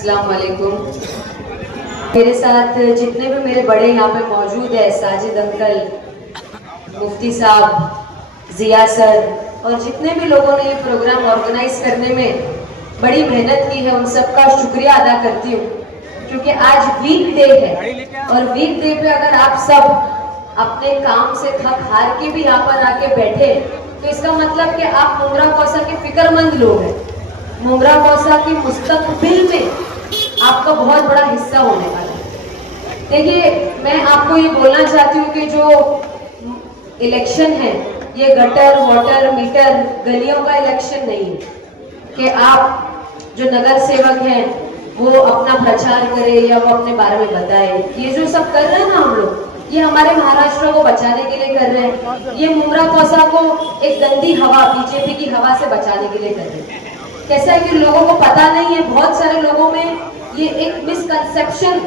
अस्सलाम वालेकुम। मेरे साथ जितने भी मेरे बड़े यहाँ पे मौजूद है, साजिद अंकल, मुफ्ती साहब, जिया सर और जितने भी लोगों ने ये प्रोग्राम ऑर्गेनाइज करने में बड़ी मेहनत की है, उन सबका शुक्रिया अदा करती हूँ। क्योंकि आज वीक डे है और वीक डे पे अगर आप सब अपने काम से थक हार के भी यहाँ पर आके बैठे तो इसका मतलब कि आप मुमरा कौसा के फिक्रमंद लोग हैं। मुमरा कौसा की मुस्तकबिल में आपका बहुत बड़ा हिस्सा होने वाला है। देखिए, मैं आपको ये बोलना चाहती हूँ कि जो इलेक्शन है ये गटर वाटर मीटर गलियों का इलेक्शन नहीं है कि आप जो नगर सेवक हैं वो अपना प्रचार करे या वो अपने बारे में बताए। ये जो सब कर रहे हैं ना हम लोग, ये हमारे महाराष्ट्र को बचाने के लिए कर रहे हैं। ये मुमरा कौसा को एक गंदी हवा, बीजेपी की हवा से बचाने के लिए कर रहे हैं। कैसा है कि लोगों को पता नहीं है, बहुत सारे लोगों में ये एक मिसकंसेप्शन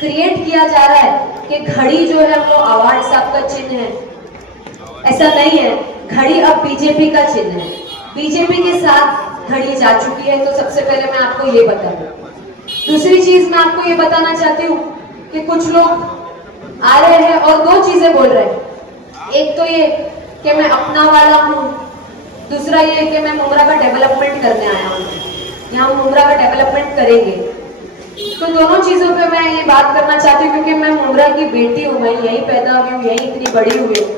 क्रिएट किया जा रहा है कि घड़ी जो है वो आवाज साहब का चिन्ह है। ऐसा नहीं है, घड़ी अब बीजेपी का चिन्ह है। बीजेपी के साथ घड़ी जा चुकी है। तो सबसे पहले मैं आपको ये बता दूं। दूसरी चीज मैं आपको ये बताना चाहती हूँ कि कुछ लोग आ रहे हैं और दो चीजें बोल रहे हैं। एक तो ये कि मैं अपना वाला हूँ, दूसरा ये कि मैं मुमरा का डेवलपमेंट करने आया हूँ, यहाँ मुमरा का डेवलपमेंट करेंगे। तो दोनों चीजों पे मैं ये बात करना चाहती हूँ क्योंकि मैं मुमरा की बेटी हूँ, मैं यहीं पैदा हुई हूँ, यहीं इतनी बड़ी हुई हूँ।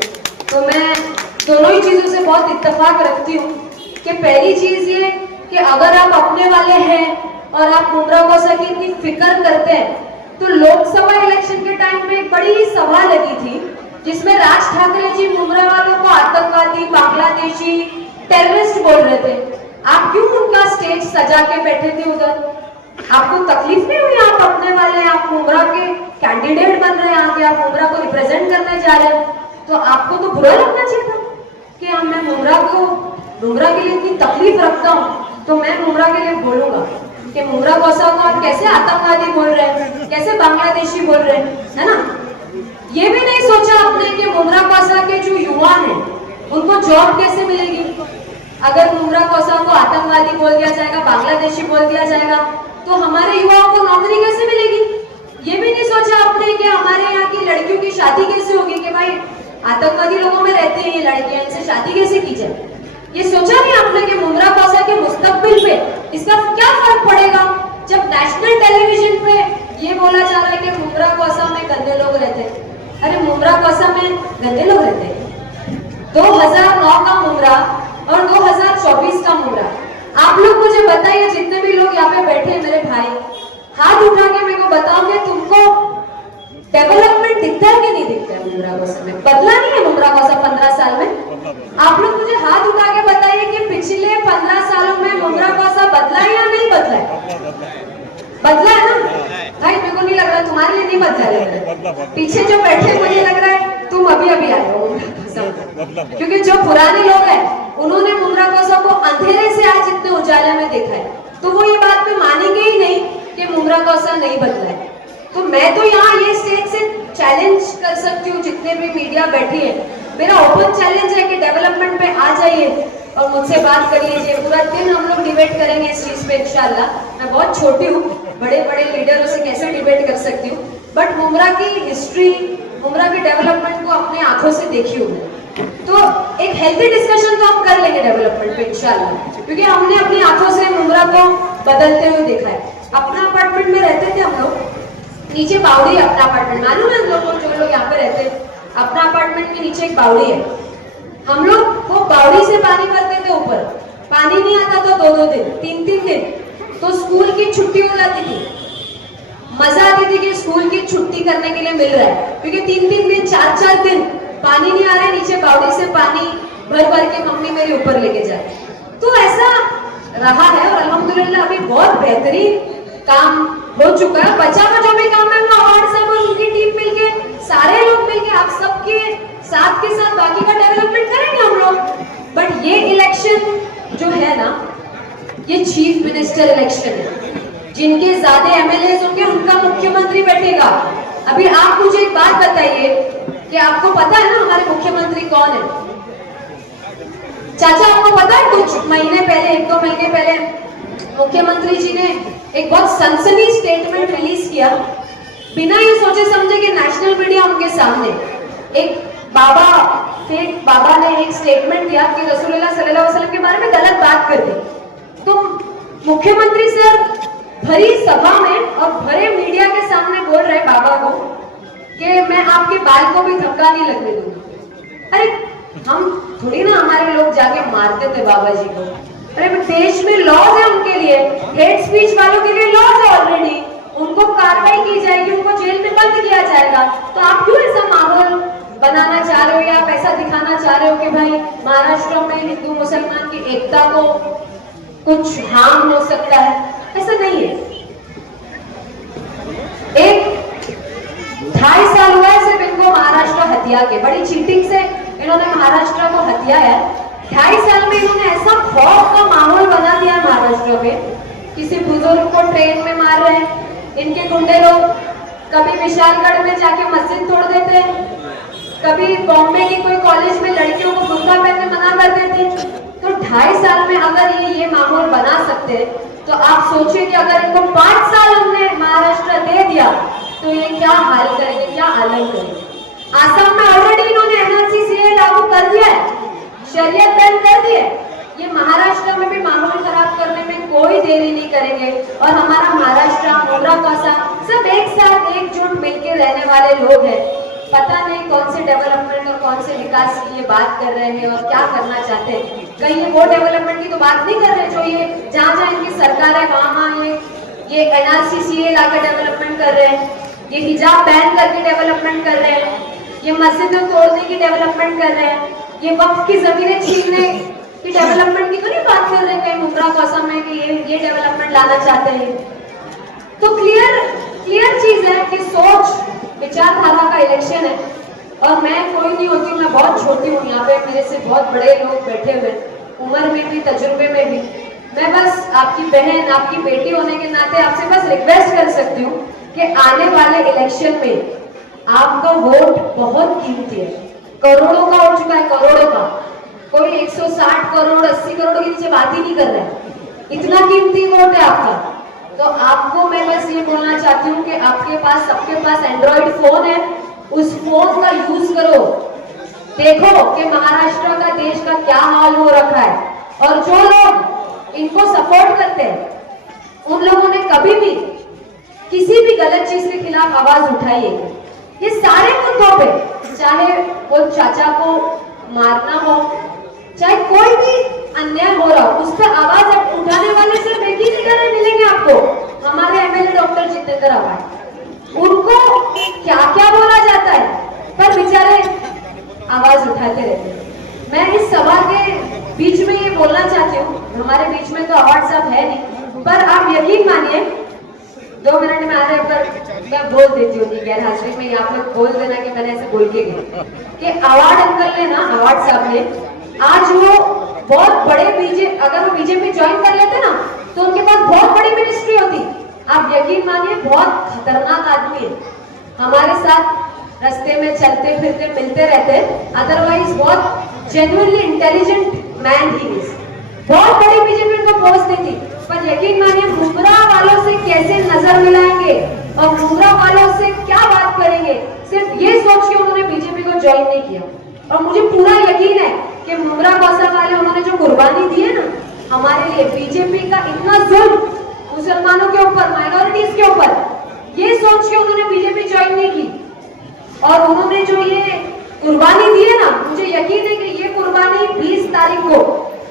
तो मैं दोनों ही चीजों से बहुत इत्तेफाक रखती हूँ कि पहली चीज ये कि अगर आप अपने वाले हैं और आप मुमरा कौसा की इतनी फिक्र करते हैं, तो लोकसभा इलेक्शन के टाइम में एक बड़ी सभा लगी थी जिसमें राज ठाकरे जी मुमरा वालों को आतंकवादी, बांग्लादेशी, टेररिस्ट बोल रहे थे। आप क्यों उनका स्टेज सजा के बैठे थे उधर? आपको तकलीफ नहीं हुई? आप अपने वाले हैं, आप मुमरा के कैंडिडेट बन रहे हैं, आगे आप मुमरा को रिप्रेजेंट करने जा रहे हैं, तो आपको तो बुरा लगना चाहिए था कि हम मैं मुमरा के लिए इतनी तकलीफ रखता हूँ। तो मैं मुमरा के लिए बोलूंगा कि मुमरा कौसा को आप कैसे आतंकवादी बोल रहे हैं, कैसे बांग्लादेशी बोल रहे हैं, है ना? ये भी नहीं सोचा आपने कि मुमरा कौसा के जो युवा हैं उनको जॉब कैसे मिलेगी। अगर मुमरा कौसा को आतंकवादी बोल दिया जाएगा, बांग्लादेशी बोल दिया जाएगा, तो हमारे युवाओं को नौकरी कैसे मिलेगी? ये भी नहीं सोचा आपने कि हमारे यहाँ की लड़कियों की शादी कैसे होगी कि भाई आतंकवादी लोगों में रहते हैं ये लड़कियां, इनसे शादी कैसे की जाए। ये सोचा नहीं आपने कि मुमरा कौसा के मुस्तकबिल पे इसका क्या फर्क पड़ेगा जब नेशनल टेलीविजन पे ये बोला जा रहा है कि मुमरा कौसा में गंदे लोग रहते हैं। अरे मुमरा कौसा में गंदे लोग रहते हैं? 2009 का मुमरा और 2024 का मुमरा, आप लोग मुझे बताइए, जितने भी लोग यहाँ पे बैठे हैं मेरे भाई, हाथ उठा के मेरे को बताओ कि तुमको डेवलपमेंट दिखता है कि नहीं दिखता है मुमरा कौसा में? बदला नहीं है मुमरा कौसा 15 साल में? आप लोग मुझे हाथ उठा के बताइए कि पिछले 15 सालों में मुमरा कौसा बदला है या नहीं बदला है? बदला है ना भाई? मेरे को नहीं लग रहा तुम्हारे लिए नहीं बदला है। पीछे जो बैठे मुझे लग रहा है तुम अभी अभी आए हो मुमरा कौसा, क्योंकि जो पुराने लोग हैं उन्होंने मुमरा कौसा को अंधेरे से आज इतने उजाले में देखा है, तो वो ये बात पे मानेंगे ही नहीं कि मुमरा कौसा नहीं बदला है। तो मैं तो यहाँ ये स्टेज से चैलेंज कर सकती हूँ, जितने भी मीडिया बैठी है, मेरा ओपन चैलेंज है कि डेवलपमेंट पे आ जाइए और मुझसे बात कर लीजिए। पूरा दिन हम लोग डिबेट करेंगे इस चीज पे इंशाल्लाह। मैं बहुत छोटी हूँ, बड़े बड़े लीडरों से कैसे डिबेट कर सकती हूँ, बट मुमरा की हिस्ट्री, मुमरा के डेवलपमेंट को अपने आंखों से देखी हूँ। तो एक हेल्थी डिस्कशन तो हम कर लेंगे डेवलपमेंट पे इंशाल्लाह, क्योंकि हमने अपनी आंखों से मुमरा को बदलते हुए देखा है। अपना अपार्टमेंट में रहते थे हम लोग, नीचे बावड़ी है अपना अपार्टमेंट, मालूम है लोगों को जो लोग यहाँ पे रहते हैं, अपना अपार्टमेंट में नीचे एक बावड़ी है। हम लोग वो बावड़ी से पानी भरते थे, ऊपर पानी नहीं आता था 2-2 दिन, 3-3 दिन। तो स्कूल की छुट्टी हो जाती थी, मजा आती थी कि स्कूल की छुट्टी करने के लिए मिल रहा है, क्योंकि 3-3 दिन 4-4 दिन पानी नहीं आ रहा है, नीचे बावड़ी से पानी भर भर के मम्मी मेरे ऊपर लेके जाए। तो ऐसा रहा है और अल्हम्दुलिल्लाह अभी बहुत बेहतरीन काम हो चुका है। बचा जो भी काम है वो अवार्ड साहब और उनकी टीम मिलके, सारे लोग मिलके, आप सबके साथ के साथ बाकी का डेवलपमेंट करेंगे हम लोग। बट ये इलेक्शन जो है ना, ये चीफ मिनिस्टर इलेक्शन है। जिनके ज्यादा एमएलए होंगे उनका मुख्यमंत्री बैठेगा। अभी आप मुझे एक बात बताइए कि आपको पता है ना हमारे मुख्यमंत्री कौन है? चाचा आपको पता है कुछ महीने पहले, 1-2 महीने पहले मुख्यमंत्री जी ने एक बहुत सनसनी स्टेटमेंट रिलीज किया बिना ये सोचे समझे कि नेशनल मीडिया उनके सामने। एक फेक बाबा ने एक स्टेटमेंट दिया कि रसूलुल्लाह सल्लल्लाहु अलैहि वसल्लम के बारे में गलत बात कर दी। तो मुख्यमंत्री सर भरी सभा में और भरे मीडिया के सामने बोल रहे बाबा को कि मैं आपके बाल को भी धक्का नहीं लगने दूंगा। अरे हम थोड़ी ना हमारे लोग जाके मारते थे बाबा जी को। अरे देश में लॉज है उनके लिए, हेट स्पीच वालों के लिए लॉज है ऑलरेडी, उनको कार्रवाई की जाएगी, उनको जेल में बंद किया जाएगा। तो आप क्यों ऐसा माहौल बनाना चाह रहे हो या पैसा दिखाना चाह रहे हो कि भाई महाराष्ट्र में हिंदू मुसलमान की एकता को कुछ हार्म हो सकता है? ऐसा नहीं है। एक 2.5 साल हुआ है सिर्फ इनको महाराष्ट्र हत्या के, बड़ी चीटिंग से इन्होंने महाराष्ट्र को हत्या है। 2.5 साल में इन्होंने ऐसा खौफ का माहौल बना दिया महाराष्ट्र में। किसी बुजुर्ग को ट्रेन में मार रहे हैं इनके गुंडे लोग, कभी विशालगढ़ में जाके मस्जिद तोड़ देते हैं, कभी बॉम्बे की कोई कॉलेज में लड़कियों को बुर्का पहनने मना कर देते। तो 2.5 साल में अगर ये माहौल बना सकते तो आप सोचिए कि अगर इनको 5 साल हमने महाराष्ट्र दे दिया तो ये क्या हाल करेंगे, क्या आलम करेंगे। आसाम में ऑलरेडी इन्होंने एनआरसी लागू कर दिया है, शरीयत बैन कर दी है। ये महाराष्ट्र में भी माहौल खराब करने में कोई देरी नहीं करेंगे। और हमारा महाराष्ट्र, मुंब्रा कौसा सब एक साथ एकजुट मिलकर रहने वाले लोग हैं। पता नहीं कौन से डेवलपमेंट और कौन से विकास की ये बात कर रहे हैं और क्या करना चाहते हैं। कहीं ये वो डेवलपमेंट की तो बात नहीं कर रहे जो ये जहाँ जहाँ इनकी सरकार है वहाँ ये एनआरसी लाकर डेवलपमेंट कर रहे हैं, ये हिजाब बैन करके डेवलपमेंट कर रहे हैं, ये मस्जिदें तोड़ने की डेवलपमेंट कर रहे हैं, ये वक्फ की जमीनें छीनने की डेवलपमेंट की तो नहीं बात कर रहे कहीं मुंब्रा कौसा में कि ये डेवलपमेंट लाना चाहते हैं। तो क्लियर चीज है कि सोच विचारधारा का इलेक्शन है। और मैं कोई नहीं होती, मैं बहुत छोटी हूँ, यहाँ पे मेरे से बहुत बड़े लोग बैठे हुए, उम्र में भी तजुर्बे में भी। मैं बस आपकी बहन, आपकी बेटी होने के नाते आपसे बस रिक्वेस्ट कर सकती हूँ कि आने वाले इलेक्शन में आपका वोट बहुत कीमती है। करोड़ों का हो चुका है, करोड़ों का। कोई 160 करोड़ 80 करोड़ के नीचे बात ही नहीं कर रहा है, इतना कीमती वोट है आपका। तो आपको मैं बस ये बोलना चाहती हूँ कि आपके पास, सबके पास एंड्रॉइड फोन है, उस फोन का यूज करो। देखो कि महाराष्ट्र का, देश का क्या हाल हो रखा है। और जो लोग इनको सपोर्ट करते हैं उन लोगों ने कभी भी किसी भी गलत चीज के खिलाफ आवाज उठाई है। ये सारे मुद्दों पे, चाहे वो चाचा को मारना हो, चाहे कोई भी अन्याय हो रहा हो, उस पर आवाज उठाने वाले सिर्फ एक ही लीडर है मिलेंगे आपको, हमारे एमएलए डॉक्टर जितेंद्र आवाज। उनको क्या क्या बोला जाता है पर बेचारे आवाज उठाते रहते हैं। मैं इस सभा के बीच में ये बोलना चाहती हूँ, हमारे बीच में तो अवार्ड साहब है नहीं, पर आप यकीन मानिए 2 मिनट में आ रहे पर मैं बोल देती हूँ गैर हाजिरी में, आप लोग बोल देना कि मैंने ऐसे बोल के गए कि अवार्ड अंकल ने ना, अवार्ड साहब ने, आज वो बहुत बड़े अगर वो बीजेपी ज्वाइन कर लेते ना तो उनके पास बहुत बड़ी मिनिस्ट्री होती। आप यकीन मानिए बहुत खतरनाक आदमी है, हमारे साथ रास्ते में चलते फिरते मिलते रहते, अदरवाइज बहुत genuinely intelligent man he is. बहुत बड़ी बीजेपी उनको पोस्ट दी थी, पर यकीन मानिए मुंब्रा वालों से कैसे नजर मिलाएंगे और मुंब्रा वालों से क्या बात करेंगे, सिर्फ ये सोच के उन्होंने बीजेपी को ज्वाइन नहीं किया। और मुझे पूरा यकीन है कि मुंब्रा कौसा वाले उन्होंने जो कुर्बानी दी है ना हमारे लिए, बीजेपी का इतना जुल्म मुसलमानों के ऊपर, माइनॉरिटीज के ऊपर, ये सोच के उन्होंने बीजेपी ज्वाइन नहीं की। और उन्होंने जो ये कुर्बानी दी है ना, मुझे यकीन है कि ये कुर्बानी 20 तारीख को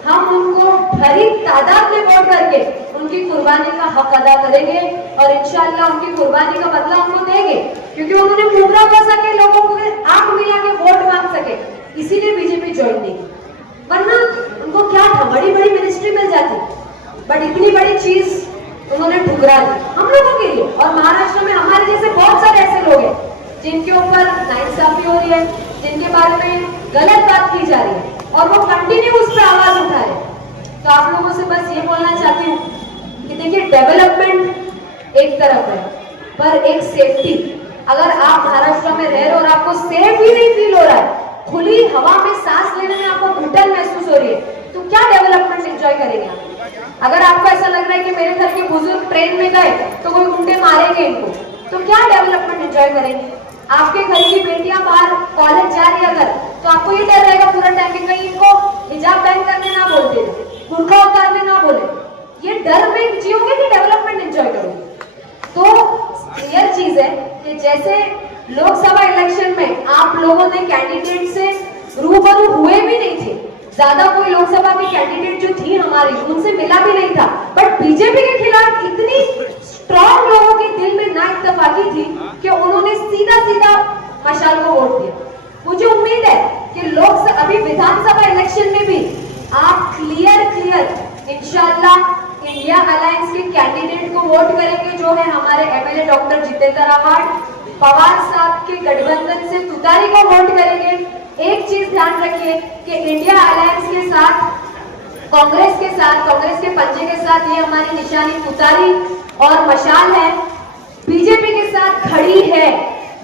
हम उनको भरी तादाद में वोट करके उनकी कुर्बानी का हक अदा करेंगे और इंशाअल्लाह उनकी कुर्बानी का बदला उनको देंगे, क्योंकि उन्होंने मुंब्रा कौसा के लोगों को आंख मिला के वोट मांग सके, इसीलिए बीजेपी ज्वाइन नहीं की। वरना उनको क्या था, बड़ी बड़ी मिनिस्ट्री मिल जाती, बट इतनी बड़ी चीज उन्होंने ठुकरा दी हम लोगों के लिए। और महाराष्ट्र में हमारे जैसे बहुत सारे ऐसे लोग हैं जिनके ऊपर नाइंसाफी हो रही है, जिनके बारे में गलत बात की जा रही है और वो कंटिन्यू उस पर आवाज उठा रहे। तो आप लोगों से बस ये बोलना चाहती हूँ कि देखिए डेवलपमेंट एक तरफ है, पर एक सेफ्टी, अगर आप महाराष्ट्र में रह रहे हो और आपको सेफ ही नहीं फील हो रहा है, खुली हवा में सांस लेने में आपको घुटन महसूस हो रही है, तो क्या डेवलपमेंट एंजॉय करेंगे आप? अगर आपको ऐसा लग रहा है कि मेरे घर के बुजुर्ग ट्रेन में गए तो कोई गुंडे मारेंगे इनको, तो क्या डेवलपमेंट एंजॉय करेंगे? आपके घर की बेटियां बाहर कॉलेज जा रही है अगर, तो आपको ये डर रहेगा पूरा टाइम कि कहीं इनको हिजाब पहन करने ना बोलते, बुर्का उतारने ना बोले। ये डर में जियोगे कि डेवलपमेंट एंजॉय करोगे? तो क्लियर चीज है कि जैसे लोकसभा इलेक्शन में आप लोगों ने कैंडिडेट से रूबरू हुए भी नहीं थे, ज्यादा कोई लोकसभा की कैंडिडेट जो थी हमारी उनसे मिला भी नहीं था, बट बीजेपी के खिलाफ इतनी स्ट्रॉन्ग लोगों के दिल में ना इत्तेफाकी थी कि उन्होंने सीधा सीधा मशाल को वोट दिया। मुझे उम्मीद है कि लोकसभा अभी विधानसभा इलेक्शन में भी आप क्लियर इंशाल्लाह इंडिया अलायंस के कैंडिडेट को वोट करेंगे, जो है हमारे एमएलए डॉक्टर जितेंद्र आव्हाड। पवार साहब के गठबंधन से तुतारी को वोट करेंगे। एक चीज ध्यान रखिए कि इंडिया अलायंस के साथ कांग्रेस के पंजे के साथ ये हमारी निशानी तुतारी और मशाल है। बीजेपी के साथ घड़ी है,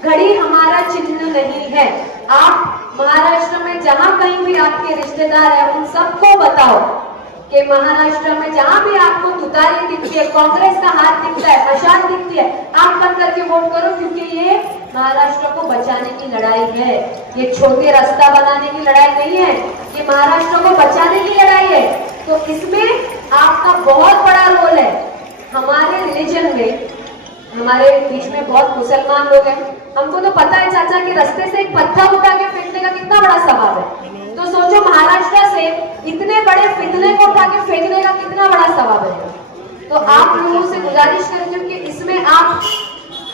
घड़ी हमारा चिन्ह नहीं है। आप महाराष्ट्र में जहां कहीं भी आपके रिश्तेदार है उन सबको बताओ कि महाराष्ट्र में जहां भी आपको तुतारी दिखती है, कांग्रेस का हाथ दिखता है, मशाल दिखती है, आप बंद करके वोट करो, क्योंकि ये महाराष्ट्र को बचाने की लड़ाई है। ये छोटे रास्ता बनाने की लड़ाई नहीं है, ये महाराष्ट्र को बचाने की लड़ाई है। तो इसमें आपका बहुत बड़ा रोल है। हमारे रिलीजन में, हमारे बीच में बहुत मुसलमान लोग हैं, हमको तो पता है चाचा कि रास्ते से एक पत्थर उठा के फेंकने का कितना बड़ा सवाब है। तो सोचो महाराष्ट्र से इतने बड़े फितने को उठा के फेंकने का कितना बड़ा सवाब है। तो आप लोगों से गुजारिश करती हूँ कि इसमें आप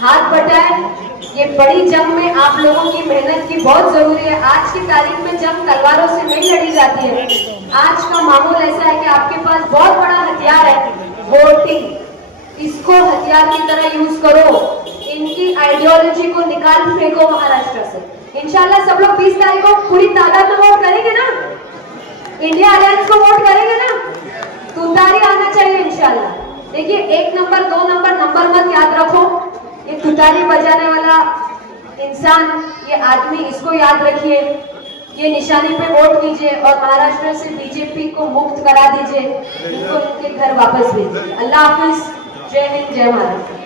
हाथ बटाएं। ये बड़ी जंग में आप लोगों की मेहनत की बहुत जरूरी है। आज की तारीख में जंग तलवारों से नहीं लड़ी जाती है। आज का माहौल ऐसा है कि आपके पास बहुत बड़ा हथियार है, वोटिंग। इसको हथियार की तरह यूज करो, इनकी आइडियोलॉजी को निकाल फेंको महाराष्ट्र से। इंशाल्लाह सब लोग 20 तारीख को पूरी तादाद में वोट करेंगे ना, इंडिया अलायंस को वोट करेंगे ना, तुतारी आना चाहिए इंशाल्लाह। देखिए 1 नंबर 2 नंबर मत याद रखो, ये तुतारी बजाने वाला इंसान, ये आदमी, इसको याद रखिए। ये निशानी पे वोट कीजिए और महाराष्ट्र से बीजेपी को मुक्त करा दीजिए, इनको इनके घर वापस भेजिए। अल्लाह हाफिज, जय हिंद, जय महाराष्ट्र।